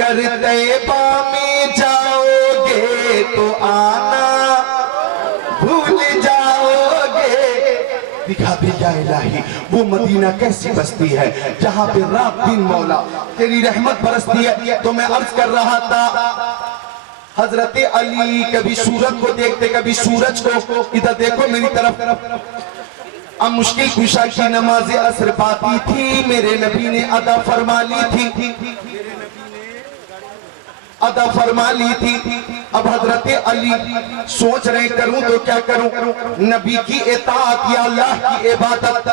अगर तैबा में जाओगे तो आना भूल जाओगे। दिखा दे या इलाही वो मदीना कैसी बस्ती है जहाँ पे रात दिन मौला तेरी रहमत बरसती है। तो मैं अर्ज कर रहा था हजरत अली कभी सूरज को देखते कभी सूरज को। इधर देखो मेरी तरफ। अब मुश्किल कुशा की नमाज असर पाती थी, मेरे नबी ने अदा फरमा ली थी, अदा फरमा ली थी। अब हजरत अली सोच रहे करूं तो क्या करूं, नबी की इताअत या अल्लाह की इबादत।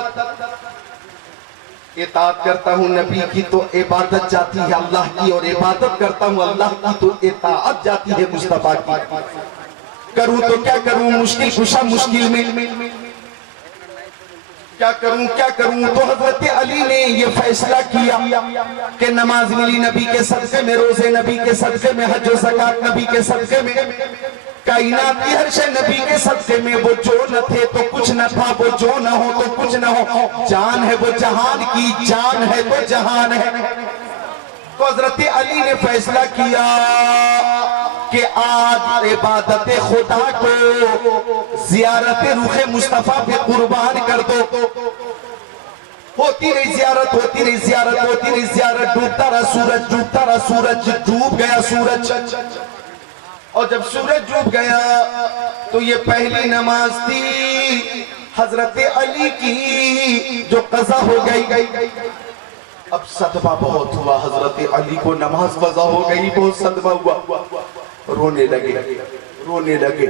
इताअत करता हूं नबी की तो इबादत जाती है अल्लाह की, और इबादत करता हूं अल्लाह की तो इताअत जाती है मुस्तफा की। करूं तो क्या करूं, मुश्किल कुशा मुश्किल में क्या करूं। तो हजरत अली ने ये फैसला किया कि नमाज मिली नबी के सदक़े में, रोजे नबी के सदक़े में, हज और ज़कात नबी के सदक़े में, कायनात की हर शय नबी के सदक़े में। वो जो न थे तो कुछ न था, वो जो न हो तो कुछ न हो। जान है वो जहान की, जान है तो जहान है। तो हजरत अली ने फैसला किया कि आज इबादत खुदा को जियारत रूखे मुस्तफा पे कुर्बान कर दो। होती रही जियारत, होती रही जियारत, होती रही जियारत। डूबता रहा सूरज, डूबता रहा सूरज, डूब गया सूरज। और जब सूरज डूब गया तो ये पहली नमाज थी हजरत अली की जो कज़ा हो गई। अब सदमा बहुत हुआ, हजरत अली को नमाज कज़ा हो गई, बहुत सदमा हुआ। रोने लगे,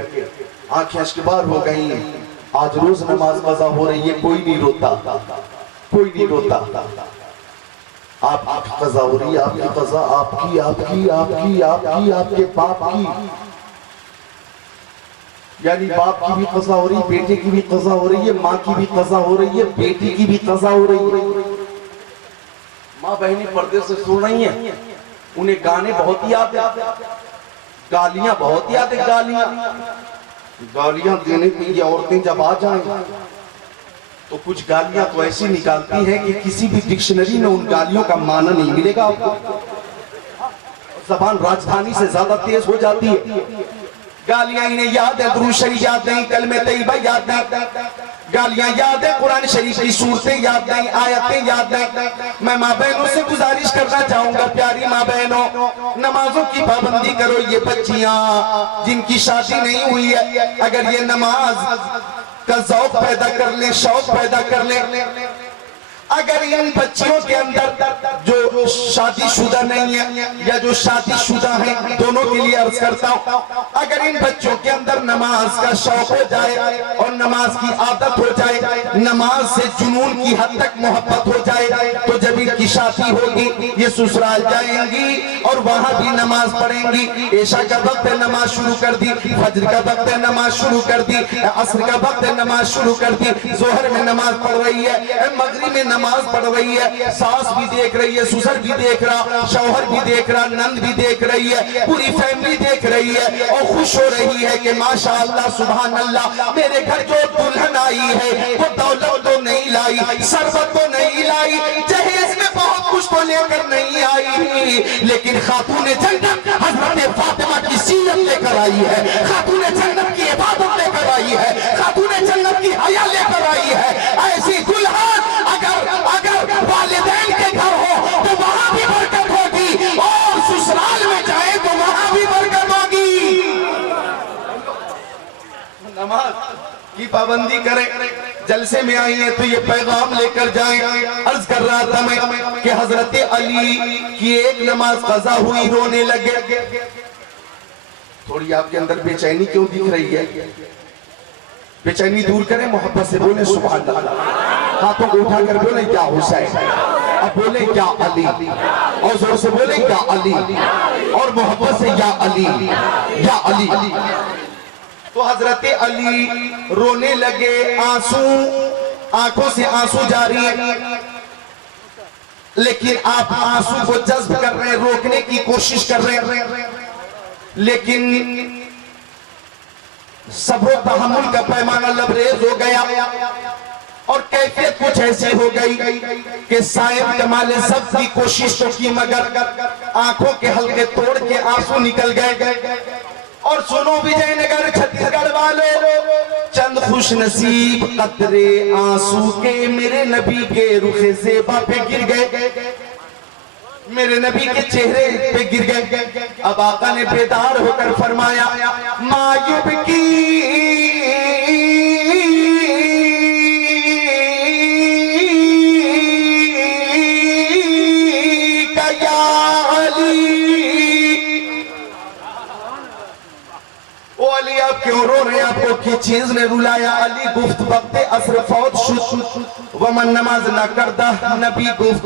आंखें अश्कबार हो गई। आज रोज नमाज कज़ा हो रही है, कोई नहीं रोता। आपकी कज़ा हो रही है, आपकी कज़ा, आपके बाप की, यानी बाप की भी कज़ा हो रही है, बेटे की भी कज़ा हो रही है, माँ की भी कज़ा हो रही है, बेटी की भी कज़ा हो रही है। माँ बहनी पर्दे से सुन रही हैं, उन्हें गाने बहुत याद है, गालियां बहुत याद है। गालियां देने के लिए औरतें जब आ जाएं तो कुछ गालियां तो ऐसी निकालती हैं कि किसी भी डिक्शनरी में उन गालियों का माना नहीं मिलेगा आपको। जबान राजधानी से ज्यादा तेज हो जाती है। गालियां इन्हें याद है, दुरूद शरीफ याद नहीं, कलमे तैयबा याद नहीं, गालियां याद है, कुरान शरीफ की सूरतें याद नहीं, आयतें याद नहीं। मैं माँ बहनों से गुजारिश करना चाहूंगा, प्यारी माँ बहनों, नमाजों की पाबंदी करो। ये बच्चियां जिनकी शादी नहीं हुई है, अगर ये नमाज का ज़ौक़ पैदा कर ले, शौक पैदा कर ले, अगर इन बच्चियों के अंदर जो शादीशुदा नहीं है या जो शादीशुदा है, दोनों के लिए अर्ज करता हूं, अगर इन बच्चों के अंदर नमाज का शौक हो जाए और नमाज की आदत हो जाए, नमाज से जुनून की हद तक मोहब्बत हो जाए, तो जब इनकी शादी होगी ये ससुराल जाएंगी और वहां भी नमाज पढ़ेंगी। ऐशा का वक्त है, नमाज शुरू कर दी, फज्र का वक्त है, नमाज शुरू कर दी, असर का वक्त है, नमाज शुरू कर दी, जोहर में नमाज पढ़ रही है, मगरिब में नमाज पढ़ रही है, सास भी देख रही है, ससुर भी देख रहा, शौहर भी देख रहा, नंद भी देख रही है, पूरी फैमिली देख रही है और खुश हो रही है कि माशाअल्लाह सुभान अल्लाह, मेरे घर जो दुल्हन आई है वो दौलत तो नहीं लाई, शरबत तो नहीं लाई, जहेज में बहुत कुछ तो लेकर नहीं आई, लेकिन खातून जन्नत हजरत फातिमा की सीरत लेकर आई है, खातून जन्नत की इबादत लेकर आई है, खातून जन्नत की हया लेकर आई है। ऐसी दुल्हन अगर वालिदैन के घर हो तो वहां भी बरकत होगी और ससुराल में जाए तो वहां भी बरकत होगी। नमाज की पाबंदी करें। जलसे में आई है तो ये पैगाम लेकर जाएं। अर्ज कर रहा था मैं कि हजरत अली की एक नमाज कज़ा हुई, रोने लगे। थोड़ी आपके अंदर बेचैनी क्यों दिख रही है? बेचैनी दूर करें, मोहब्बत से बोले सुभान अल्लाह। हाथों को उठाकर बोले क्या हुसैन, अब बोले क्या अली, और जोर से बोले क्या अली, और मोहब्बत से या अली, या अली। तो हजरत अली रोने लगे, आंसू आंखों से आंसू जारी है, लेकिन आप आंसू को जज्ब कर रहे हैं, रोकने की कोशिश कर रहे हैं, लेकिन सब्र तहम्मुल का पैमाना लबरेज हो गया। और कैफियत कुछ ऐसी हो गई कि साहिब कमाल सब की कोशिश तो की मगर आंखों के हल्के तोड़ के आंसू निकल गए। और सुनो विजयनगर छत्तीसगढ़ वाले, चंद खुश नसीब कतरे आंसू के मेरे नबी के रुखे ज़ेबा पे गिर गए, मेरे नबी के चेहरे पे गिर गए। अब आका ने बेदार होकर फरमाया, मायूब की क्यों रो रहे हैं? आपको की चीज ने रुलाया? अली गुफ्त वक्ते असर फौत शुद वमन नमाज ना करदा नबी गुफ्त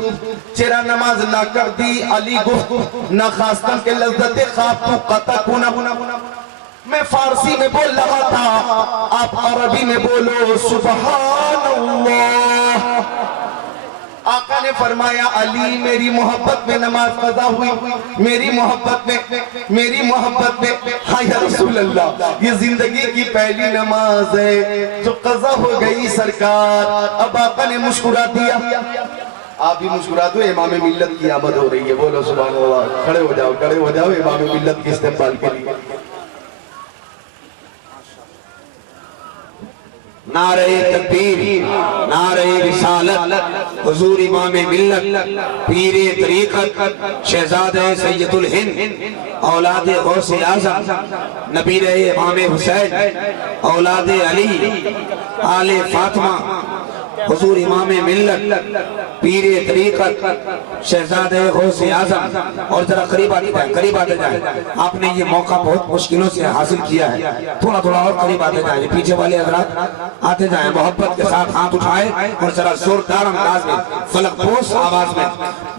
चेरा नमाज ना कर दी अली गुफ्त ना खास्तम के लज्जत ख्वाब तू कता कुना। मैं फारसी में बोल रहा था, आप अरबी में बोलो सुभान अल्लाह। आका ने फरमाया, अली मेरी मोहब्बत में नमाज कज़ा हुई, मेरी मोहब्बत में हाँ या रसूल अल्लाह, ये जिंदगी की पहली नमाज है जो कज़ा हो गई सरकार। अब आका ने मुस्कुरा दिया। आप भी मुस्कुरा दो, इमाम मिल्लत की आमद हो रही है, बोलो सुभान अल्लाह। खड़े हो जाओ इमाम मिल्लत के इस्तेमाल के लिए। नारे तकबीर, नारे रिसालत, हुजूर इमाम मिल्लत, पीरे तरीक़त, शहज़ादे सैयदुल हिंद, औलादे गौसे आज़म, नबीरे इमाम हुसैन, औलादे अली, आले फातिमा, हुजूर इमाम मिल्लत, पीरे तरीक़त, शहज़ादे गौसे आज़म। और जरा करीब आते जाए। आपने ये मौका बहुत मुश्किलों से हासिल किया है, थोड़ा थोड़ा और करीब आते जाए। पीछे वाले हज़रात आते जाए, मोहब्बत के साथ हाथ उठाए और जरा जोरदार अंदाज में, फलकपोश आवाज में,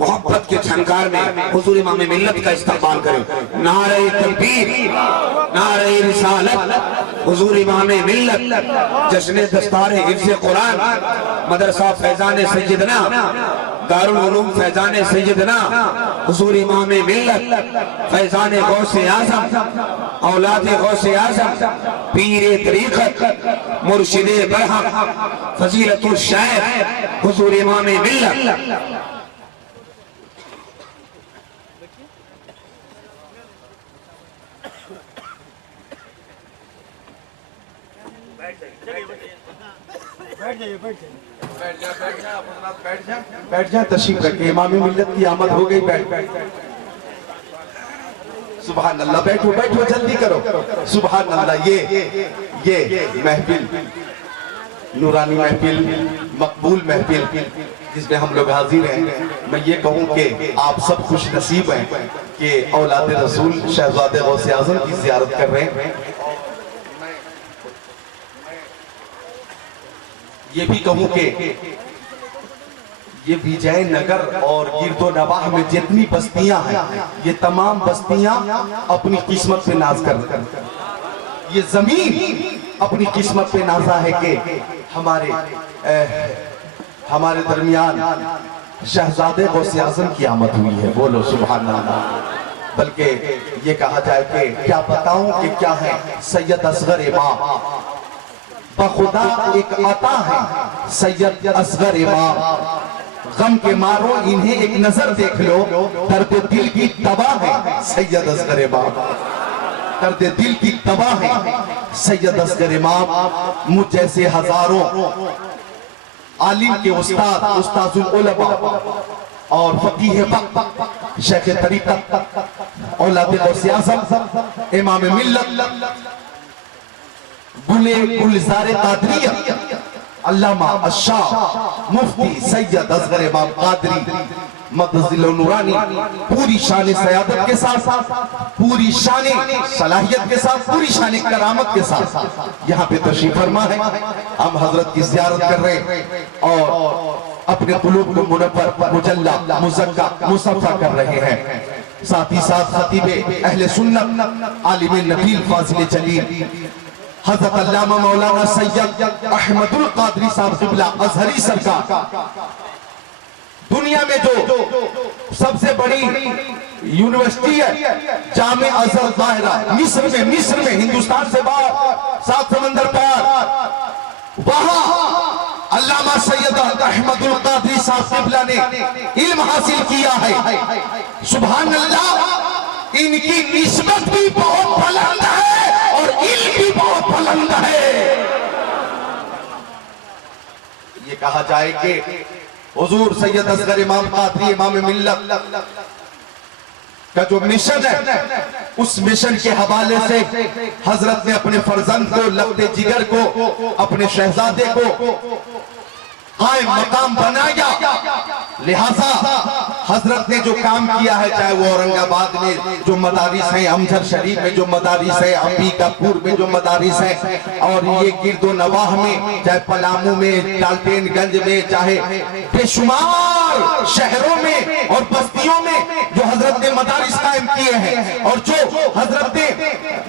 मोहब्बत के झनकार में हुजूर इमाम मिल्लत का इस्तकबाल करें। नारे तकबीर, नारे रिसालत, हुजूर इमाम मिल्लत, जश्न दस्तारे हिफ्ज़ कुरान, मदरसा फैजान सैयदना, दारुल उलूम फैजान सैयदना, हुजूर इमाम मिल्लत, फैजान गौसे आज़म, औलादे गौसे आज़म, पीरे तरीक़त, मुर्शिदे बरहम, फजीलतुल शायर, हुजूर इमाम मिल्लत। बैठ जा, तशरीफ रखे। इमाम मिल्लत की आमद हो गई, बैठ। सुभान अल्लाह, बैठो जल्दी करो। सुभान अल्लाह। ये महफिल, नूरानी महफिल, मकबूल महफिल जिसमें हम लोग हाजिर हैं, मैं ये कहूँ कि आप सब खुश नसीब हैं कि औलाद रसूल शहज़ादे गौसे आज़म की ज़ियारत कर रहे हैं। ये भी कहूँ कि ये विजयनगर और गिरदो नवाह में जितनी बस्तियां हैं, ये तमाम बस्तियां अपनी किस्मत पे नाज कर, ये जमीन अपनी किस्मत पे नाजा है कि हमारे दरमियान शहजादे गौसे आज़म की आमद हुई है, बोलो सुभान अल्लाह। बल्कि ये कहा जाए कि क्या बताऊं कि क्या है सैयद असगर इमाम, बखुदा एक अता है सैयद असगर इमाम। गम के मारो इन्हें एक नजर देख लो, दर्द दिल की तबाह है सैयद असगर इमाम, दर्द दिल की तबाह है सैयद असगर इमाम। मुझ जैसे हजारों आलिम के उस्ताजुल उलमा और फकीह वक्त शेख तरीक़त औलाद गौसे आज़म इमाम मिल्लत गुलज़ार क़ादरिया अल्लामा अशाह मुफ्ती सैयद असगर इमाम क़ादरी मदजिल नूरानी पूरी शान सयादत के साथ, पूरी शान सलाहियत के साथ, पूरी शान करामत के साथ यहाँ पे तशरीफ फरमा है। हम हजरत की ज़ियारत कर रहे हैं और अपने कुलूब को मुनव्वर, मुजल्ला, मुज़क्का, मुसफ़्फ़ा कर रहे हैं। साथ ही साथ खतीबे अहले सुन्नत आलिम नबील फाज़िल जलील हज़रत अल्लामा मौलाना सैयद अहमदुल क़ादरी साहब क़िबला अज़हरी सरकार, दुनिया में जो सबसे बड़ी यूनिवर्सिटी है जामे अज़हर ज़ाहिरा, मिस्र में हिंदुस्तान से बाहर 7 समंदर पार, वहां अल्लामा सैयद अहमदुल कादरी साहब क़िबला ने इल्म हासिल किया है। सुभान अल्लाह, इनकी निस्बत भी बहुत बुलंद है और इल्म भी बहुत बुलंद है। ये कहा जाए कि हुजूर सैयद असगर इमाम कादरी इमाम मिल्लत का जो मिशन है, उस मिशन के हवाले से हजरत ने अपने फर्जंद को, लफ्ते जिगर को, अपने शहजादे को कायम मकाम बनाया। लिहाजा हजरत ने जो काम किया है, चाहे वो औरंगाबाद में जो मदारिस हैं, अमजद शरीफ में जो मदारिस है, अंबिकापुर में जो मदारिस है, और ये गिरदो नवाह में, चाहे पलामू में, डाल्टेनगंज में, चाहे बेशुमार शहरों में और बस्तियों में जो हजरत ने मदारिस कायम किए हैं, और जो हजरत ने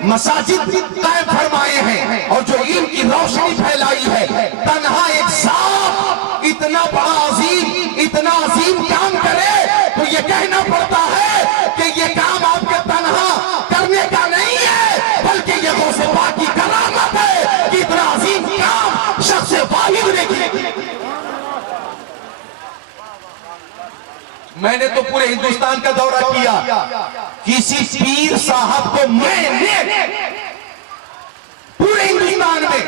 मसाजिद कायम फरमाए हैं, और जो इल्म की रोशनी फैलाई है, तन्हा एक साथ इतना बड़ा अजीम, इतना अजीम काम करे तो ये कहना पड़ता है कि ये काम आपके तन्हा करने का नहीं है, बल्कि ये गौसे पाक की करामत है कि इतना अजीम काम शख्स वाहिद ने किया। मैंने तो पूरे हिंदुस्तान का दौरा किया, किसी पीर साहब को मैंने पूरे हिंदुस्तान में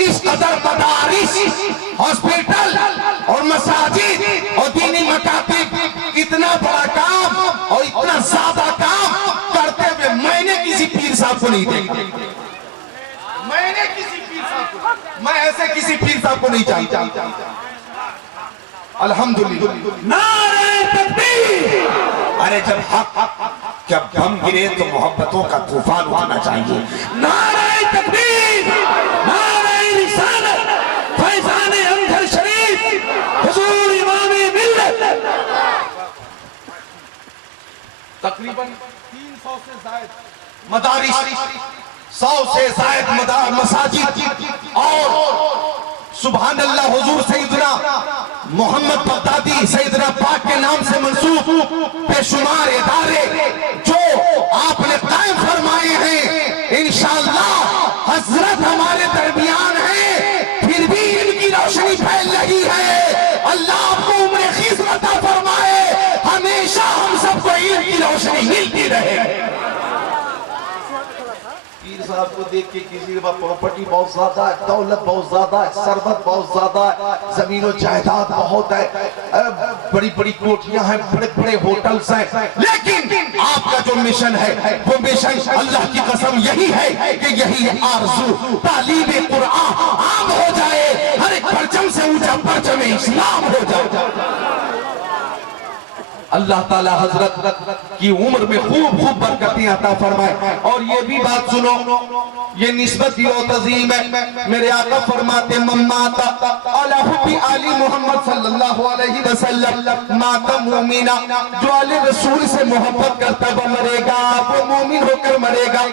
इस कदर मदारिस, हॉस्पिटल और मसाजिद और दीनी मकातिब, इतना बड़ा काम और इतना ज्यादा काम करते हुए मैंने किसी पीर साहब को नहीं देखा। मैंने किसी पीर साहब को, मैं ऐसे किसी पीर साहब को नहीं जानता। अल्हम्दुलिल्लाह। नारे तकबीर। अरे जब बम गिरे तो मोहब्बतों का तूफान उठाना चाहिए। नारे तकबीर, नारे रिसालत, फैज़ान अंधर शरीफ, हुजूर इमामे मिल्लत। तकरीबन 300 से ज़ायद मदारिस, 100 से ज़ायद मसाजिद, और सुभान अल्लाह हुजूर सैयदना मोहम्मद बगदादी सैयदना पाक के नाम से मंसूब बेशुमार इदारे जो आपने कायम फरमाए हैं, इंशाअल्लाह हजरत हमारे दरमियान हैं, फिर भी इनकी रोशनी फैल रही है। अल्लाह आपको उम्र खीस अता फरमाए, हमेशा हम सबको इनकी रोशनी मिलती रहे। पीर साहब को देख के किसी के पास प्रॉपर्टी बहुत ज्यादा है, दौलत बहुत ज्यादा है, सरबत बहुत ज्यादा है, जमीन और जायदाद बहुत है, बड़ी बड़ी कोठियां हैं, बड़े बड़े होटल्स हैं, लेकिन आपका जो मिशन है वो मिशन अल्लाह की कसम यही है कि यही आरज़ू तालीम कुरान आम हो जाए, हर एक परचम से ऊंचा परचम इस्लाम हो जाए। अल्लाह ताला हजरत की उम्र में खूब खूब बरकतें अता फरमाए। और ये भी बात सुनो, ये निस्बत ही और तज़ीम है। मेरे आका फरमाते मम्माता अला हुब्बी आली मोहम्मद सल्लल्लाहु अलैहि वसल्लम माता मुमीना, जो आले रसूल से मोहब्बत करता हुआ मरेगा वो मोमिन होकर मरेगा,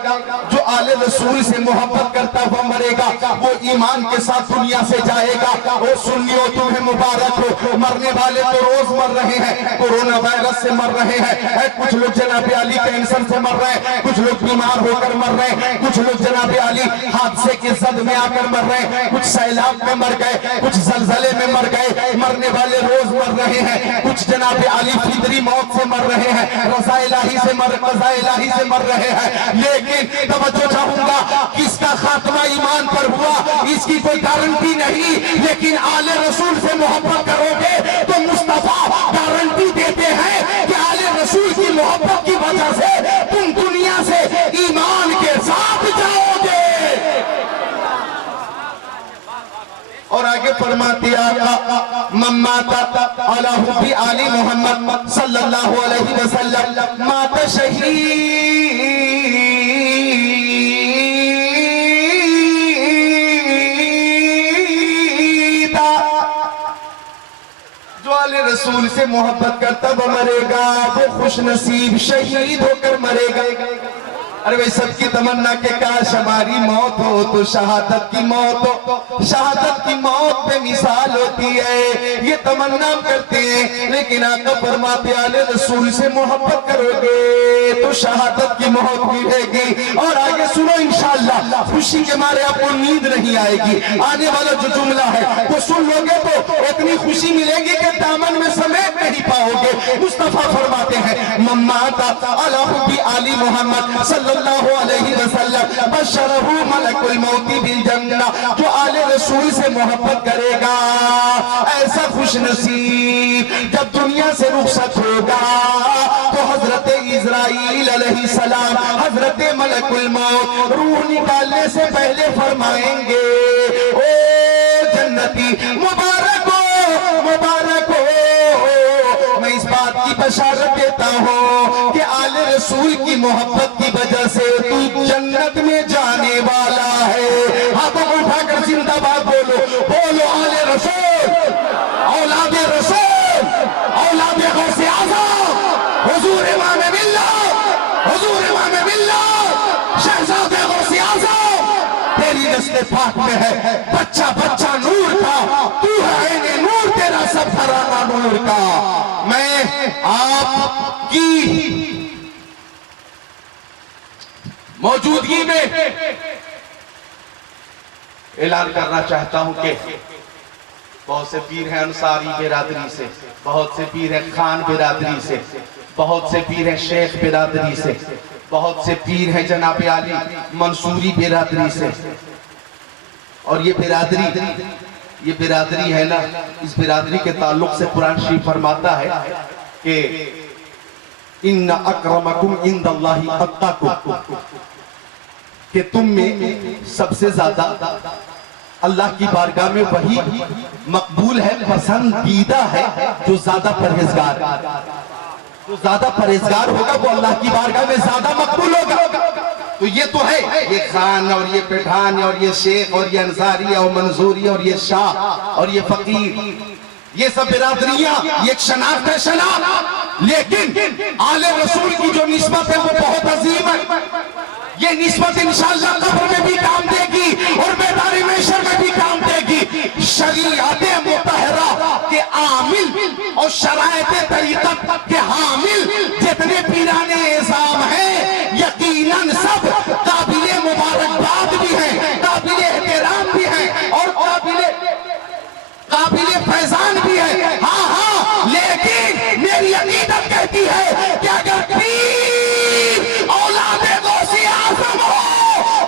जो आले रसूल से मोहब्बत करता हुआ मरेगा वो ईमान के साथ दुनिया से जाएगा। और सुन्नियों तुम्हें मुबारक हो, मरने वाले तो रोज मर रहे हैं, कोरोना वायरस से मर रहे हैं, कुछ लोग जनाब अली कैंसर से मर रहे हैं, कुछ लोग बीमार होकर मर रहे हैं, कुछ लोग जनाब अली हादसे के जद में आकर मर रहे हैं, कुछ सैलाब में मर गए, कुछ जलजले में मर गए, मरने वाले रोज मर रहे हैं, कुछ जनाब अली फितरी मौत से मर रहे हैं, रज़ा इलाही से मर रहे हैं। लेकिन तवज्जो चाहूंगा, किसका खात्मा ईमान पर हुआ इसकी कोई गारंटी नहीं, लेकिन आले रसूल से मोहब्बत करोगे तो मुस्तफा गारंटी देते हैं कि आले रसूल की मोहब्बत की वजह से तुम दुनिया से ईमान के साथ जाओगे। और आगे फरमाते आका मम्माता अला हुब्बी आली मोहम्मद सल्लल्लाहु अलैहि वसल्लम माता शहीद, रसूल से मोहब्बत करता वो मरेगा, वो खुश नसीब शहीद होकर मरेगा। अरे भाई सबकी तमन्ना के काश हमारी मौत हो तो शहादत की मौत हो, शहादत की मौत पे मिसाल होती है, ये तमन्ना करते हैं। लेकिन आका फरमाते आले रसूल से मोहब्बत करोगे तो शहादत की मौत मिलेगी। और आगे सुनो इंशाअल्लाह, खुशी के मारे आपको नींद नहीं आएगी। आने वाला जो जुमला है वो सुन लोगे तो इतनी खुशी मिलेगी कि दामन में समेट नहीं पाओगे। मुस्तफा फरमाते हैं मम्माता अला हुब्बी आली मोहम्मद सल्लल्लाहु अलैहि वसल्लम बशरहु मलकुल मौती बिल जन्नह, जो आले रसूल से मोहब्बत करेगा ऐसा खुश नसीब जब दुनिया से रुखसत होगा तो हजरत इजराइल अलैहिस्सलाम हजरत मलकुल मौत रूह निकालने से पहले फरमाएंगे ओ जन्नती मुबारक हो, मुबारक हो। मैं इस बात की बशारत देता हूँ कि आले रसूल की मोहब्बत की वजह से तू जन्नत में जाने वाला है। हाथों को उठाकर जिंदाबाद बोलो, बोलो आले रसूल, औलादे रसूल, औलादे गौसे आज़म, हुजूर इमाम मिल्लत, हुजूर इमाम मिल्लत, शहजादे गौसे आज़म, तेरी नस्ल पाक में है बच्चा बच्चा नूर का, तू है इन्हें नूर, तेरा सब घराना नूर का। मैं आपकी मौजूदगी में ऐलान करना चाहता हूं कि बहुत से पीर हैं अंसारी बिरादरी से, बहुत से पीर हैं खान बिरादरी से, बहुत से पीर हैं शेख बिरादरी से, बहुत से पीर हैं जनाब आली मंसूरी बिरादरी से। और ये बिरादरी है ना, इस बिरादरी के ताल्लुक से कुरान शरीफ फरमाता है कि इन्ना अक्रमकुम इंदल्लाहि अत्काकुम, कि तुम में सबसे ज्यादा अल्लाह की बारगाह में वही मकबूल है, पसंदीदा है जो ज्यादा परहेजगार, जो ज्यादा परहेजगार होगा वो अल्लाह की बारगाह में ज्यादा मकबूल होगा। तो ये तो है, ये खान और ये पठान और ये शेख और ये अंसारी और मंसूरी और ये शाह और ये फकीर, ये सब बिरादरियां, ये एक शनाख्त है, शनाख्त। लेकिन आले रसूल की जो निस्बत है वो बहुत अजीम है। ये निस्बत इंशाअल्लाह कब्र में भी काम देगी और मैदान महशर में भी काम देगी। शरीयत मुतहरा के आमिल और शरायत तरीक़त के हामिल जितने पीराने निज़ाम हैं, यकीनन सब काबिले मुबारकबाद भी हैं, काबिले एहतराम भी हैं और काबिले फैजान भी है। हाँ हाँ, लेकिन मेरी अकीदत कहती है कि अगर पीर औलादे गौसे आज़म हो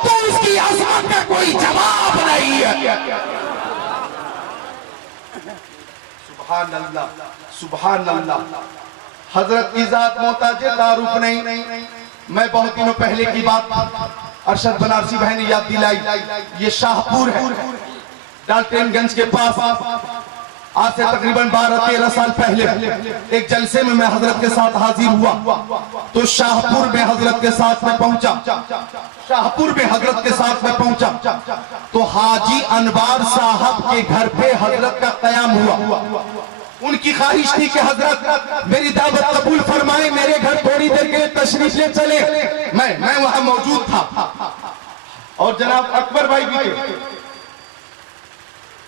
तो उसकी अज़मत का कोई जवाब नहीं है। सुभान अल्लाह, सुभान अल्लाह। हजरत की जात मोहताज तारुफ नहीं। मैं बहुत दिनों पहले की बात अरशद बनारसी भाई ने याद दिलाई। ये शाहपुर है, डाल्टनगंज के पास। आज से तकरीबन 12-13 साल पहले एक जलसे में मैं हजरत के साथ हाजिर हुआ तो शाहपुर में हजरत के साथ में पहुंचा, शाहपुर में हजरत के साथ में पहुंचा तो हाजी अनवार साहब के घर पे हजरत का कयाम हुआ। उनकी ख्वाहिश थी कि हजरत मेरी दावत कबूल फरमाए, मेरे घर थोड़ी देर के लिए तशरीफ ले चले। मैं वहां मौजूद था और जनाब अकबर भाई भी थे,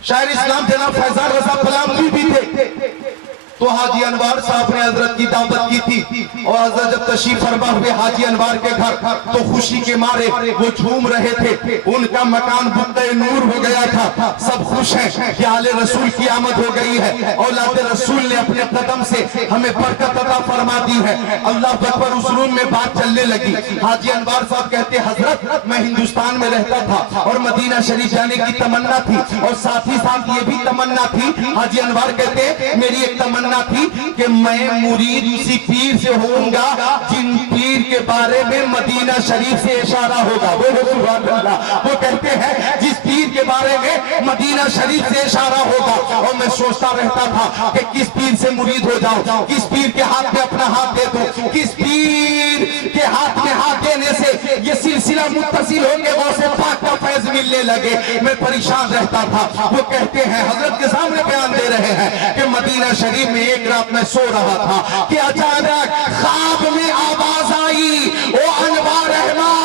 शायर इस्लाम जनाब फैजान रजा पलामवी भी थे। तो हाजी अनवार साहब ने हजरत की दावत की थी और हजरत जब तशरीफ फरमा हुए हाजी अनवार के घर तो खुशी के मारे वो झूम रहे थे। उनका मकान बुक़्ते नूर हो गया था। सब खुश हैं कि आले रसूल की आमद हो गई है, औलादे रसूल ने अपने कदम से हमें बरकत अता फरमा दी है। अल्लाह अकबर। उस रूम में बात चलने लगी। हाजी अनवार साहब कहते हजरत मैं हिंदुस्तान में रहता था और मदीना शरीफ जाने की तमन्ना थी और साथ ही साथ ये भी तमन्ना थी। हाजी अनवार कहते मेरी एक तमन्ना थी कि मैं मुरीद उसी पीर से होऊंगा जिन पीर के बारे में मदीना शरीफ से इशारा होगा। वो सुभान अल्लाह। वो कहते हैं जिस पीर के बारे में मदीना शरीफ से इशारा होगा। और मैं सोचता रहता था कि किस पीर से मुरीद हो जाऊं, किस पीर के हाथ में अपना हाथ दे दूं, किस पीर के हाथ में हाथ देने से ये सिलसिला मुत्तसिल होके गौसे पाक का फैज मिलने लगे। मैं परेशान रहता था। वो कहते हैं हजरत के सामने बयान दे रहे हैं कि मदीना शरीफ में एक रात में सो रहा था कि अचानक ख्वाब में आवाज आई, ओ अनवार रहमान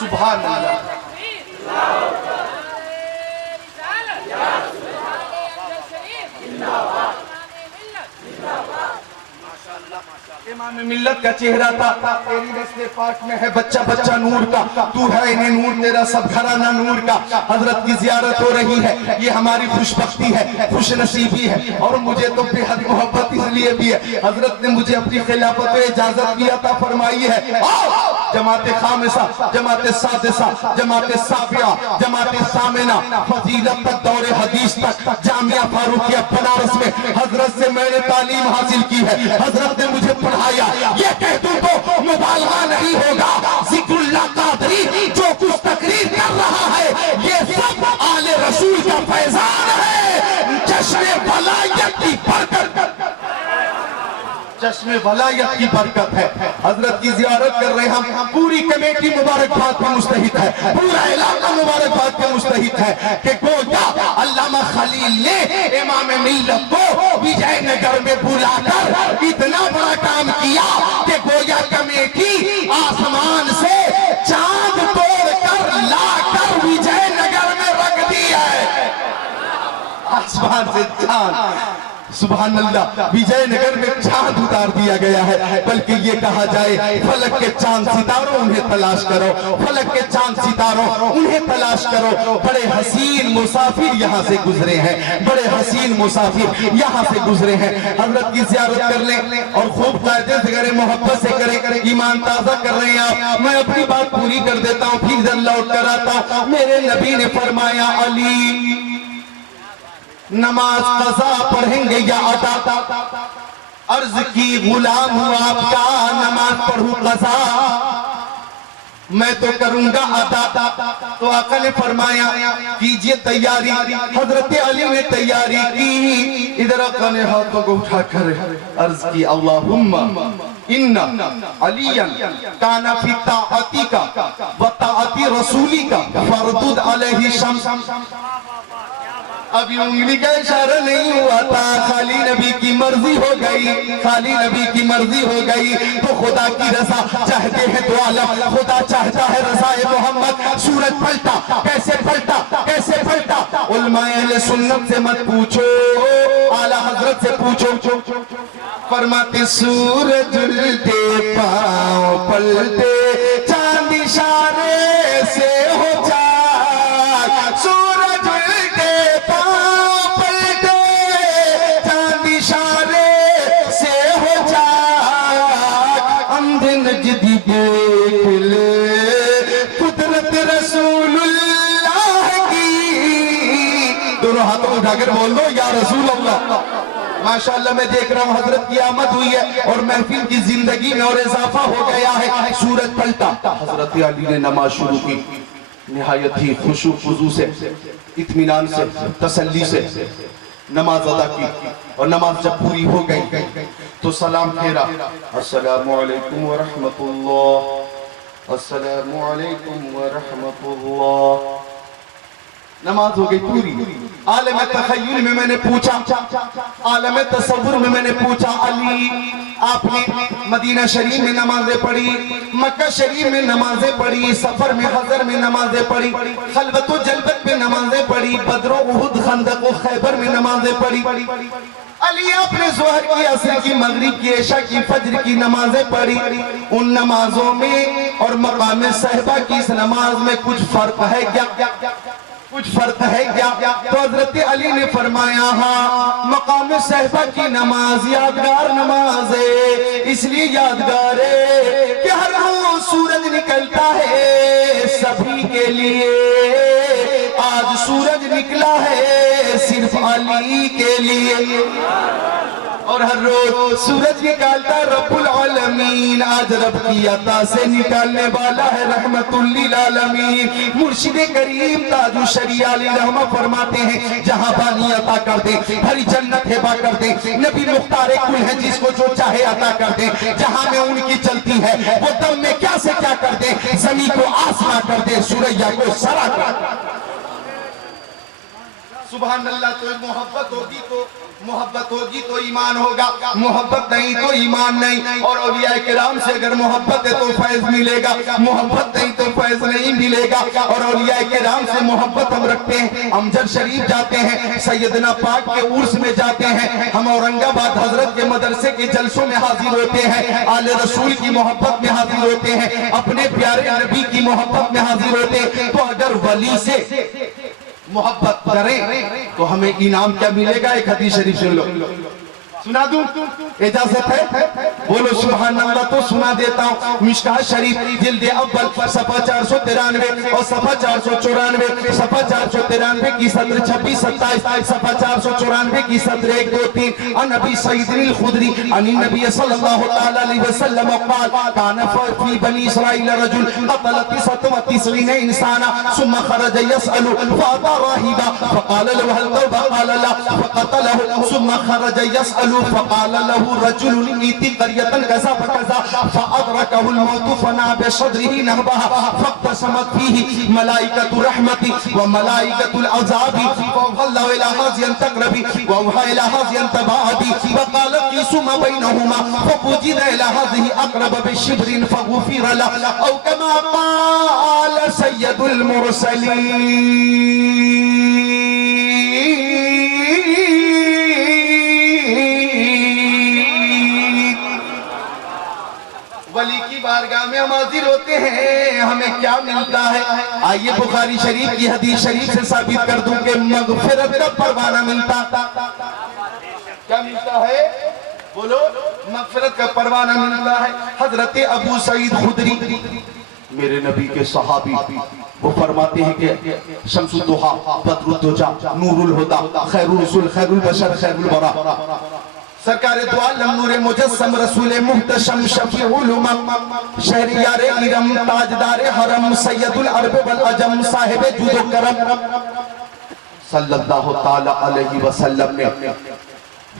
सुभान अल्लाह। इमाम मिल्लत का चेहरा था, तेरी नस्ल पाक में है बच्चा बच्चा नूर का, तू है इन्हें नूर, तेरा सब घराना नूर का। हजरत की जियारत हो रही है, ये हमारी खुशबख्ती है, खुश नसीबी है, और मुझे तो बेहद मोहब्बत इसलिए भी है, हजरत ने मुझे अपनी खिलाफत में इजाजत भी अता फरमाई है। जमाते खामिसा, जमाते सादिसा, जमाते साफिया, जमाते सामिना, फजीलत तक, दौरे हदीस तक, जामिया फारूकिया बनारस में हजरत से मैंने तालीम हासिल की है। हजरत ने मुझे पढ़ाया, ये कह दूं तो मुबालगा नहीं होगा, जिक्रुल्लाह कादरी जो कुछ तकरीर कर रहा है ये सब आले रसूल का फैजान है। चश्मे वलायत की बरकत, चश्मे वलायत की बरकत है। हजरत की जियारत कर रहे हम, पूरी कमेटी मुबारकबाद पे मुस्तहिद है, पूरा इलाका मुबारकबाद पे मुस्तहिद है कि गोया अल्लामा खलील ने इमाम मिल्लत को विजयनगर में बुलाकर इतना बड़ा काम किया कि गोया कमेटी आसमान से चांद तोड़कर लाकर विजयनगर में रख दी है। आसमान से चांद, सुभान अल्लाह, विजयनगर में चांद उतार दिया गया है। बल्कि ये कहा जाए फलक के चांद सितारों उन्हें तलाश करो, फलक के चांद सितारों उन्हें तलाश करो। बड़े हसीन मुसाफिर यहाँ से गुजरे हैं, बड़े हसीन मुसाफिर यहाँ से गुजरे हैं। हजरत की ज़ियारत कर लें और खूब कायदे से करें, मोहब्बत से करें, ईमान ताज़ा कर रहे हैं आप। मैं अपनी बात पूरी कर देता हूँ, फिर जब लौट कर आता हूँ। मेरे नबी ने फरमाया, अली नमाज कज़ा पढ़ेंगे या अदा? अर्ज की गुलाम हूं आपका, नमाज पढ़ूं कज़ा? मैं तो करूंगा अदा। तो आका ने फरमाया कीजिए तैयारी। हजरत अली ने तैयारी की। इधर आका ने हाथों को उठाकर अर्ज की, अल्लाहुम्मा इन्ना अलियन काना फी ताअतिका व ताअति रसूलिका फरदुद अलैहि शम्स। अभी उंगली का इशारा नहीं हुआ था, खाली नबी की मर्जी हो गई, खाली नबी की मर्जी हो गई। तो खुदा की रजा चाहते हैं तो आलम, खुदा चाहता है रज़ाए मोहम्मद। सूरज पलटा, कैसे पलटा, कैसे पलटा? उलमाए अहले सुन्नत से मत पूछो, आला हजरत से पूछो। फरमाते सूरज उल्टे पांव पलटे, चांद इशारे से हो जाग। सूरज उल्टे पांव पलटे, चांद इशारे से हो जाग। अंधे नजदी देख ले कुदरत रसूलुल्लाह की। दोनों हाथों उठाकर बोल दो, या रसूल अल्लाह। माशाअल्लाह मैं देख रहा हूँ हजरत की आमद हुई है और महफिल की जिंदगी में और इजाफा हो गया है। सूरज पलटा, हजरत अली ने नमाज शुरू की, निहायत ही खुशू खुजू से, इत्मीनान से, तसल्ली से नमाज अदा की। और नमाज जब पूरी हो गई तो सलाम फेरा, अस्सलामु अलैकुम व रहमतुल्लाह, अस्सलामु अलैकुम व रहमतुल्लाह। नमाज हो गई पूरी। आलम तखय्युल में मैंने पूछा, आलम तसव्वुर में मैंने पूछा, अली आपने मदीना शरीफ में नमाजें पढ़ी, मक्का शरीफ में नमाजें पढ़ी, सफर में हजर में नमाजें पढ़ी, खलवत व जलवत में नमाजें पढ़ी, बद्र उहुद खंदक व खैबर में नमाजें पढ़ी। अली आपने ज़ोहर की, असर की, मगरिब की, इशा की, फज्र की नमाजें पढ़ी। उन नमाजों में और मकाम सहबा की इस नमाज में कुछ फर्क है क्या? कुछ फर्क है क्या? तो हजरत अली ने फरमाया, हाँ, मकाम सहबा की नमाज यादगार नमाज है। इसलिए यादगार है कि हर रोज सूरज निकलता है सभी के लिए। आज सूरज निकला है सिर्फ अली के लिए। और हर रोज सूरज निकालता रब्बुल आलमीन, आज रब की अता से निकालने वाला है रहमतुल लिल आलमीन। मुर्शिद करीम ताजु शरिया रहमा फरमाते हैं, जहां बानी अता कर दे भरी जन्नत हिबा कर दे। नबी मुख्तार कुल है, जिसको जो चाहे अता कर दे। जहां में उनकी चलती है वो दम में क्या से क्या कर दे, जमीन को आसमां कर दे, सुरैया को सरा कर दे। सुभान अल्लाह। तो मोहब्बत होगी तो ईमान होगा, मोहब्बत नहीं तो ईमान नहीं। और औलिया किराम से अगर मोहब्बत है तो फैज मिलेगा, मोहब्बत नहीं तो फैज नहीं मिलेगा। और औलिया किराम से मोहब्बत हम रखते हैं। अमजद शरीफ जाते हैं, सैयदना पाक के उर्स में जाते हैं, हम औरंगाबाद हजरत के मदरसे के जलसों में हाजिर होते हैं, आले रसूल की मोहब्बत में हाजिर होते हैं, अपने प्यारे नबी की मोहब्बत में हाजिर होते हैं। तो अगर वली से मोहब्बत करें तो हमें इनाम क्या मिलेगा? एक हदीस शरीफ सुन लो, सुना दूं? इजाजत है? बोलो सुभान अल्लाह। तो सुना देता हूँ। मिशकात शरीफ जिल्द अव्वल सफा 493 और सफा 494, सफा 493 की सत्र 26 27, सफा 494 की सत्र 1 2 3। अन अबी सईद अल खुदरी अन नबी सल्लल्लाहु तआला अलैहि वसल्लम क़ाल कान फी बनी इस्राईल रजुल क़तल 99 इंसाना सुम्मा खरज यसअलु फ़अता राहिबा फ़क़ाल लहु हल तौबा क़ाल ला फ़क़तलहु सुम्मा खरज यसअलु फ़क़ाल लहु रजुलुन इति क़रियतन कज़ा फ़कज़ा फ़अदरकहुल मौत फना बिसद्रिही नहबहा फ़क़तसमत फ़ीही मलाइकतु रहमती व मलाइकतुल अज़ाबी फ़वल्लहु इला हाज़ियन तक़रबी व वहा इला हाज़ियन तबादी फ़क़ाल क़ीसु मा बैनहुमा फ़वुजिदा इला हाज़िही अक़रब बिशिब्रिन फ़ग़ुफ़िर लहु औ कमा क़ाल सय्यदुल मुरसलीन। वली की बारगाह में हम हाजिर होते हैं, हमें क्या मिलता है? आइए बुखारी शरीफ की हदीस शरीफ से साबित कर दूं कि मगफिरत का परवाना मिलता। क्या मिलता है? बोलो। मगफिरत का परवाना मिलता है। हजरत अबू सईद खुदरी मेरे नबी के सहाबी, वो फरमाते हैं कि शम्सुद दुहा, बदरुद दुजा, नूरुल हुदा, खैरुल रसूल, खैरुल बशर, खैरुल वरा, सरकारे दो आलम नूरे मुजस्सम, रसूल मुहतशम, शफीउल उमम, शहरियारे इरम, ताजदारे हरम, सैयदुल अरब वल अजम, साहिबे जुद व करम सल्लल्लाहु ताला अलैहि वसल्लम ने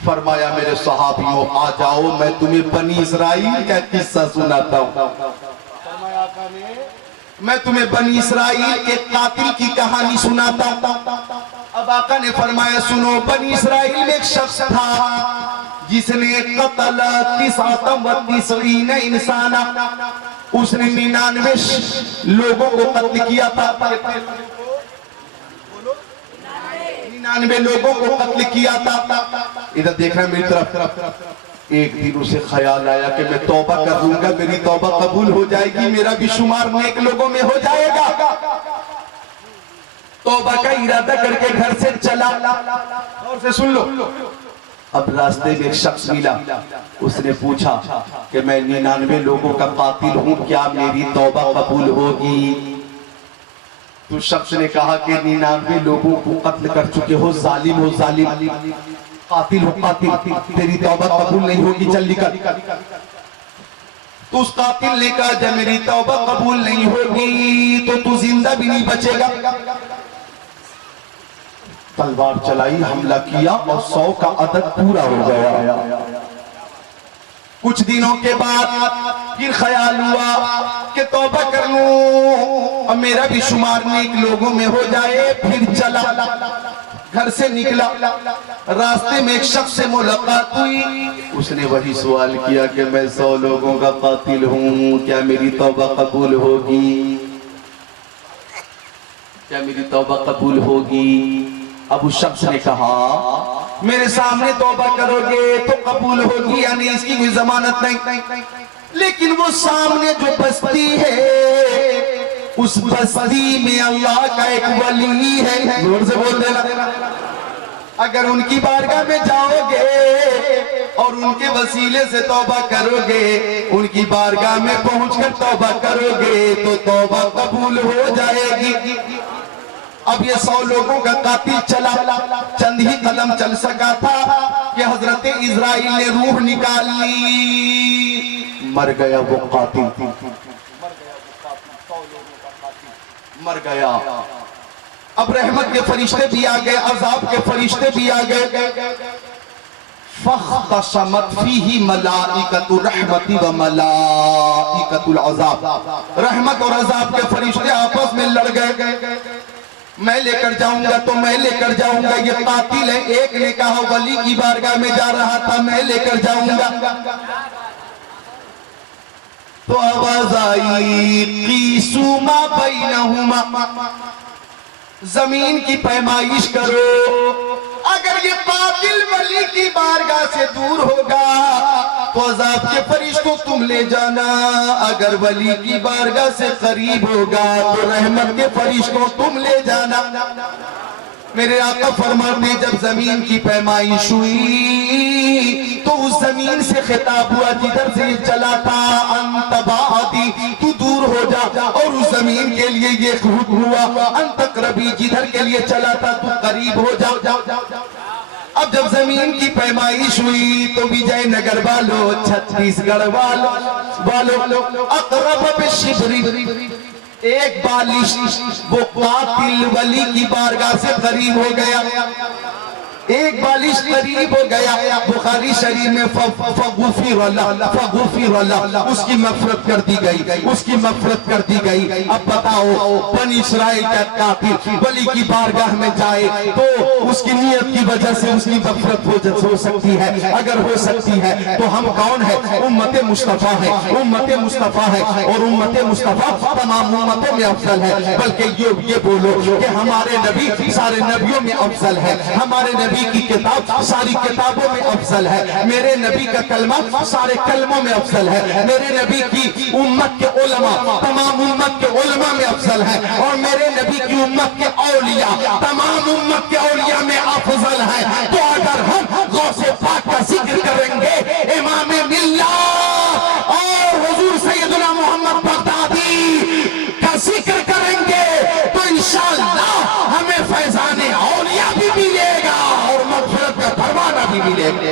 फरमाया मेरे सहाबियों आ जाओ, मैं तुम्हें बनी इस्राइल का किस्सा सुनाता हूँ। मैं तुम्हें बनी इस्राइल के कातिल की कहानी सुनाता हूँ। अब आका ने फरमाया सुनो, बनी इस्राइल में एक शख्स था जिसने कतल 99 इंसाना, उसने 99 लोगों को कत्ल किया था। 99 लोगों को कत्ल किया था। इधर देख रहे हैं मेरी तरफ। एक दिन उसे ख्याल आया कि मैं तौबा कर लूंगा, मेरी तौबा कबूल हो जाएगी, मेरा भी शुमार नेक लोगों में हो जाएगा। तौबा का इरादा करके घर से चला। और से सुन लो, अब रास्ते में एक शख्स मिला, उसने पूछा कि मैं 99 लोगों का कातिल हूँ, क्या मेरी तौबा कबूल होगी? तो शख्स ने कहा कि 99 लोगों को कत्ल कर चुके हो, जालिम हो जालिम, कातिल हो कातिल, तेरी तौबा कबूल नहीं होगी, चल निकल। तो उस कातिल ने कहा जब मेरी तौबा कबूल नहीं होगी तो तू जिंदा भी नहीं बचेगा। तलवार चलाई, हमला किया और 100 का अदद पूरा हो गया। कुछ दिनों के बाद फिर ख्याल हुआ कि तौबा कर लूं, अब मेरा भी शुमार नेक लोगों में हो जाए। फिर चला, घर से निकला, रास्ते में एक शख्स से मुलाकात हुई। उसने वही सवाल किया कि मैं 100 लोगों का कातिल हूँ, क्या मेरी तौबा कबूल होगी? क्या मेरी तौबा कबूल होगी? अब उस शख्स ने कहा मेरे सामने तौबा करोगे तो कबूल होगी या नहीं, इसकी कोई जमानत नहीं। लेकिन वो सामने जो बस्ती है, उस बस्ती में अल्लाह का एक वली है, जोर से बोल देना। अगर उनकी बारगाह में जाओगे और उनके वसीले से तौबा करोगे, उनकी बारगाह में पहुंचकर तौबा करोगे तो तौबा कबूल हो जाएगी। अब ये 100 लोगों का कातिल चला, चंद ही कदम चल सका था कि हजरत इजराइल ने रूह निकाल ली। मर गया वो कातिल, मर गया। अब रहमत के फरिश्ते भी आ गए, अजाब के फरिश्ते भी आ गए। फख्तसमत फीही मलाइकतु रहमती व मलाइकतुल अजाब, रहमत और अजाब के फरिश्ते आपस में लड़ गए। मैं लेकर जाऊंगा तो मैं लेकर जाऊंगा, ये कातिल है। एक ने कहा वली की बारगाह में जा रहा था, मैं लेकर जाऊंगा। तो आवाज आई कीसू मा बैनहुमा, जमीन की पैमाइश करो। अगर ये कातिल वली की बारगाह से दूर होगा तो अज़ाब के फरिश्तों तुम ले जाना, अगर वली की बारगाह से करीब होगा तो रहमत के फरिश्तों तुम ले जाना। मेरे आका फरमाते जब जमीन की पैमाइश हुई तो उस जमीन से खिताब हुआ जिधर से चला था, अंतबादी तू दूर हो जा। और उस जमीन के लिए ये हुक्म हुआ अंतकरबी, जिधर के लिए चला था तू करीब हो जा। अब जब जमीन की पैमाइश हुई तो विजयनगर वालों, छत्तीसगढ़ वालों अकरब शिबरी, एक बालिश वो कातिल वली की बारगाह से करीब हो गया, एक बालिश करीब हो गया। बुखारी शरीफ में उसकी मग़फ़िरत कर दी गई, उसकी मग़फ़िरत कर दी गई। अब बताओ बनी इस्राइल का कातिल वली की बारगाह में जाए तो उसकी नियत की वजह से उसकी मग़फ़िरत हो सकती है। अगर हो सकती है तो हम कौन है? उम्मत मुस्तफ़ा है, उम्मत मुस्तफ़ा है। और उम्मत मुस्तफ़ा तमाम उम्मतों में अफजल है। बल्कि ये बोलो कि हमारे नबी सारे नबियों में अफजल है, हमारे नबी की किताब सारी किताबों में अफजल है, मेरे नबी का कलमा सारे कलमों में अफजल है, मेरे नबी की उम्मत के उलमा तमाम उम्मत के उलमा में अफजल है, और मेरे नबी की उम्मत के औलिया तमाम उम्मत के औलिया में अफजल है। तो अगर हम गौसे पाक का जिक्र करेंगे, इमाम मिल्लत और हुजूर सैयदना मोहम्मद बगदादी का जिक्र करेंगे तो इंशाअल्लाह हमें फैजाने औलिया भी मिलेगा और मग़फ़िरत का फरमाना भी मिलेगा।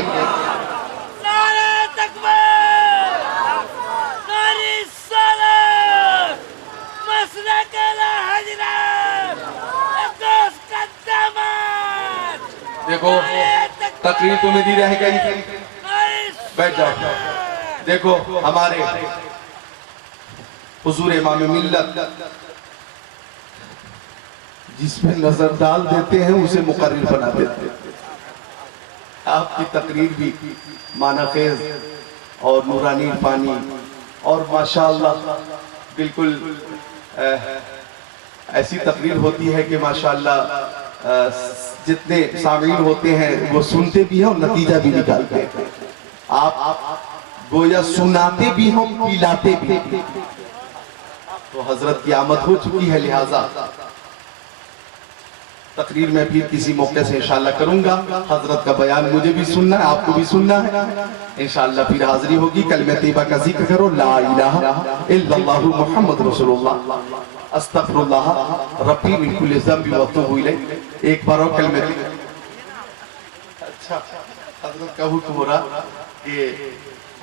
नारे तकबीर, नारे सलात, मसलक अल-हज़रत, अक़दस क़द्दमत। देखो तकरीर तो मेरी रह गई, बैठ जाओ। देखो हमारे हुजूर इमाम मिल्लत जिसमें नजर डाल देते हैं उसे मुकर्रिर बना देते हैं। आपकी तकरीर भी मानाखेज और नूरानी पानी और माशाअल्लाह बिल्कुल ऐसी तकरीर होती है कि माशाअल्लाह जितने सामीन होते हैं वो सुनते भी हैं और नतीजा भी निकालते हैं। आप गोया सुनाते भी हो पिलाते भी। तो हजरत की आमद हो चुकी है, लिहाजा तकरीर में फिर किसी मौके से इंशाअल्लाह करूंगा। हजरत का बयान मुझे भी सुनना है, आपको भी सुनना है। इंशाअल्लाह फिर हाजिरी होगी। कलमे तैयबा का जिक्र करो, ला इलाहा इल्लल्लाह मुहम्मद रसूलुल्लाह अस्तगफिरुल्लाह रब्बी मिन कुल्लि ज़ंबि व अतूबु इलैह। एक बार और कलमे। अच्छा हजरत का हुक्म हो रहा कि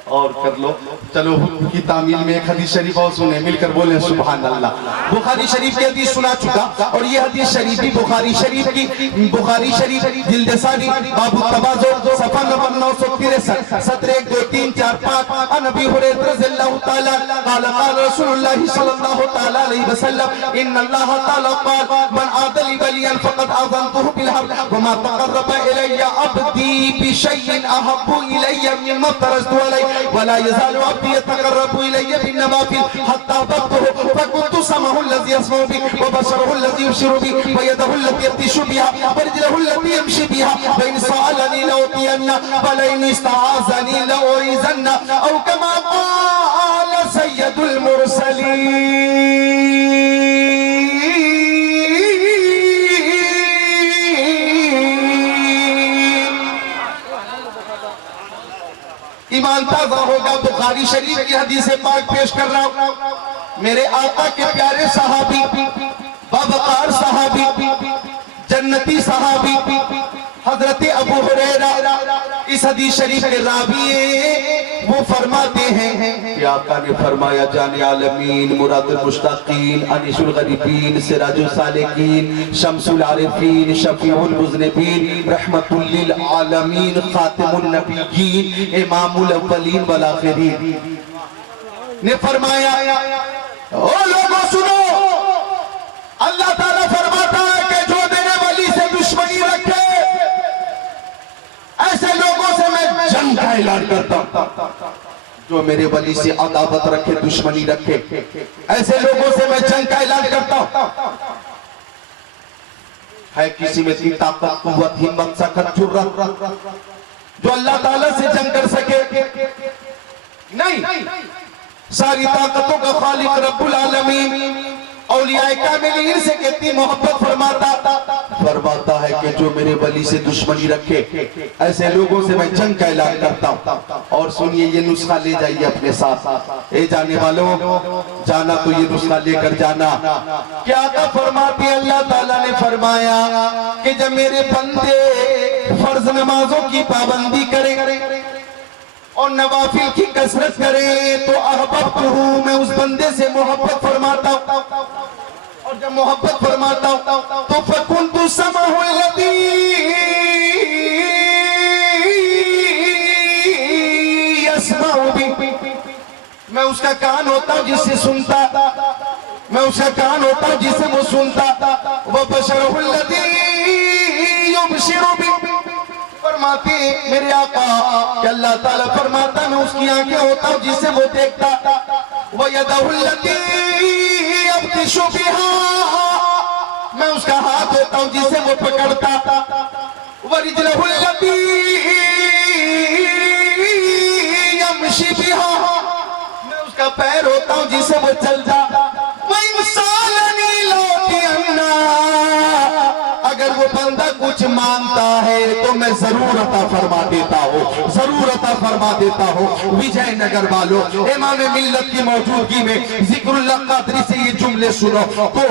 और कर लो। चलो हुक्म की तामील में एक हदीस शरीफ और सुने, मिलकर बोले सुभान अल्लाह। बुखारी शरीफ की हदीस सुना चुका और ये हदीस शरीफ भी बुखारी शरीफ की, बुखारी शरीफ जिल्द सानी बाबू तवाज़ो सफ़ा नंबर 963 सत्र 1 2 3 4 5 अन अबी हुरैरा रज़ियल्लाहु ताला क़ाल क़ाल रसूलुल्लाह सल्लल्लाहु ताला अलैहि वसल्लम इन्नल्लाह ताला क़ाल मन आदली वलियन फ़क़द आज़नतुहु बिल हक़ व मा तक़र्रबा इलैया अब्दी बिशैइन अहब्बु इलैया मिम्मा तरज़तु अलैहि वला यज़ालु अब्दी यतक़र्रबु इलैया बिन्नवाफ़िल हत्ता अहबब्तुहु फकुन्तु समअहु अल्लज़ी यस्मअु बिही व बसरहु अल्लज़ी युबसिरु बिही व यदहु अल्लती यब्तिशु बिहा व रिजलहु अल्लती यमशी बिहा व इन सअलनी लउतियन्ना व लइन इस्तआज़नी लउइज़न्ना औ कमा क़ाल सय्यदुल मुरसलीन। ईमान ताज़ा होगा। बुखारी शरीफ की हदीस पाक पेश कर रहा हूं। मेरे आका के प्यारे सहाबी, बावकार सहाबी, जन्नती सहाबी हजरत अबू हुरैरा इस हदीस शरीफ के रावी वो फरमाते हैं कि आका ने फरमाया जाने आलमीन मुरादुल मुश्ताकीन अनीसुल गरीबीन सिराजुल सालिकीन शम्सुल आरिफीन शफीउल मुज़निबीन रहमतुल लिल आलमीन खातिमुन नबिय्यीन इमामुल अव्वलीन वल आखिरीन ने फरमाया, ओ लोगों सुनो, अल्लाह ताला फरमाता है कि ऐलान करता हूं, जो मेरे वली से अदावत रखे, दुश्मनी रखे, ऐसे लोगों से मैं जंग का ऐलान करता हूं। है किसी में इतनी ताकत, कुव्वत, हिम्मत, सखत, जुर्रत जो अल्लाह ताला से जंग कर सके? नहीं। सारी ताकतों का खालिक रब्बुल आलमीन औलियाए कामिलीन से कितनी मोहब्बत फरमाता है कि जो मेरे वली से दुश्मनी रखे, ऐसे लोगों से मैं जंग का ऐलान करता हूं। और सुनिए, ये नुस्खा ले जाइए अपने साथ। ए जाने वालों, जाना तो ये नुस्खा लेकर जाना। क्या आका फरमाते, अल्लाह ताला ने फरमाया कि जब मेरे बंदे फर्ज नमाजों की पाबंदी करें और नवाफिल की कसरत करे तो अहबब्तुहू, मैं उस बंदे से मोहब्बत फरमाता हूं। और जब मोहब्बत फरमाता हूं तो फकुन्तु समअहु लज़ी यस्मअु बिही, मैं उसका कान होता हूं जिससे सुनता, मैं उसका कान होता हूं जिससे वो सुनता। व बशरुहु लज़ी युबशिरु बिही, फरमाते मेरे आका कि अल्लाह ताला फरमाता मैं उसकी आंखें होता हूं जिससे वो देखता। व यदहु लती यब्तिशु बिहा, मैं उसका हाथ होता हूं जिससे वो पकड़ता। व रिजलहु लती यमशी बिहा, मैं उसका पैर होता हूं जिससे वो चलता। व इंसानी लौतियन्ना, अगर वो बंदा कुछ मांगता है तो मैं जरूर अता फरमा देता हूँ, जरूर अता फरमा देता हूँ। विजयनगर वालों, इमाम मिल्लत की मौजूदगी में जिक्रुल्लाह कादरी से ये जुमले सुनो तो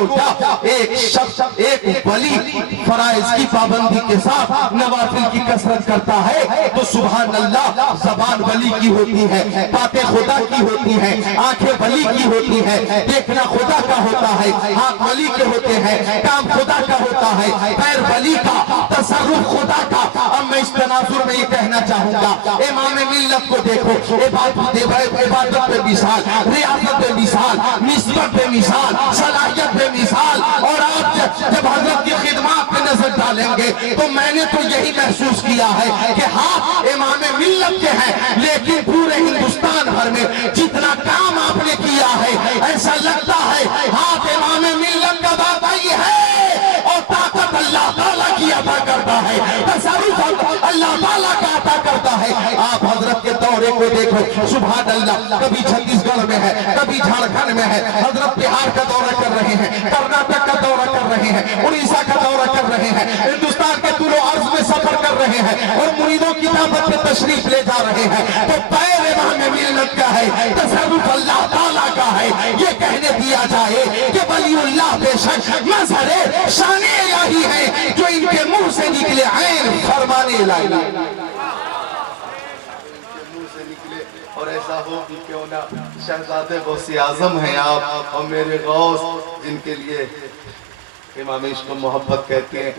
एक शख्स, एक वली फराइज की पाबंदी के साथ नवाफिल की कसरत करता है तो सुभान अल्लाह, जबान वली की होती है, बातें खुदा की होती है, आंखें वली की होती है, देखना खुदा का होता है, हाथ वली के होते हैं, काम खुदा का होता है, पैर वली का, तसर्रुफ खुदा का। अब मैं इस तनाजुर में ये कहना चाहूंगा, इमाम मिल्लत को देखो, इबादत पे मिसाल, रियासत पे मिसाल, निस्बत पे मिसाल, सलाहियत पे मिसाल। और आप जब हजरत की खिदमत पे नजर डालेंगे तो मैंने तो यही महसूस किया है कि हाथ इमाम मिल्लत के हैं, लेकिन पूरे हिंदुस्तान भर में जितना काम आपने किया है ऐसा लगता है हाथ इमाम मिल्लत का दाता ही है। और ताकत अल्लाह ताला की अता करता है, तसर्रुफ अल्लाह ताला का अता करता है। आप हजरत के दौरे को देखो, सुभान अल्लाह, कभी छत्तीसगढ़ में है, कभी झारखंड में है, हजरत बिहार का दौरा कर रहे हैं, कर्नाटक का दौरा कर रहे हैं, उड़ीसा का दौरा कर रहे हैं, हिंदुस्तान के तुलो अर्ज में सफर कर रहे हैं और मुरीदों की दावत में तशरीफ ले जा रहे हैं। तो पैर इमाम मिल्लत का है, तसर्रुफ अल्लाह ताला का है। ये कहने दिया जाए कि वलीउल्लाह बेशक मज़हरे शाने इलाही है, जो इनके मुंह से निकले ऐन फरमाने इलाही, और ऐसा हो कि क्यों ना शहजादे गौसे आजम हैं आप और मेरे गौस, जिनके लिए इमाम इश्क मोहब्बत कहते हैं।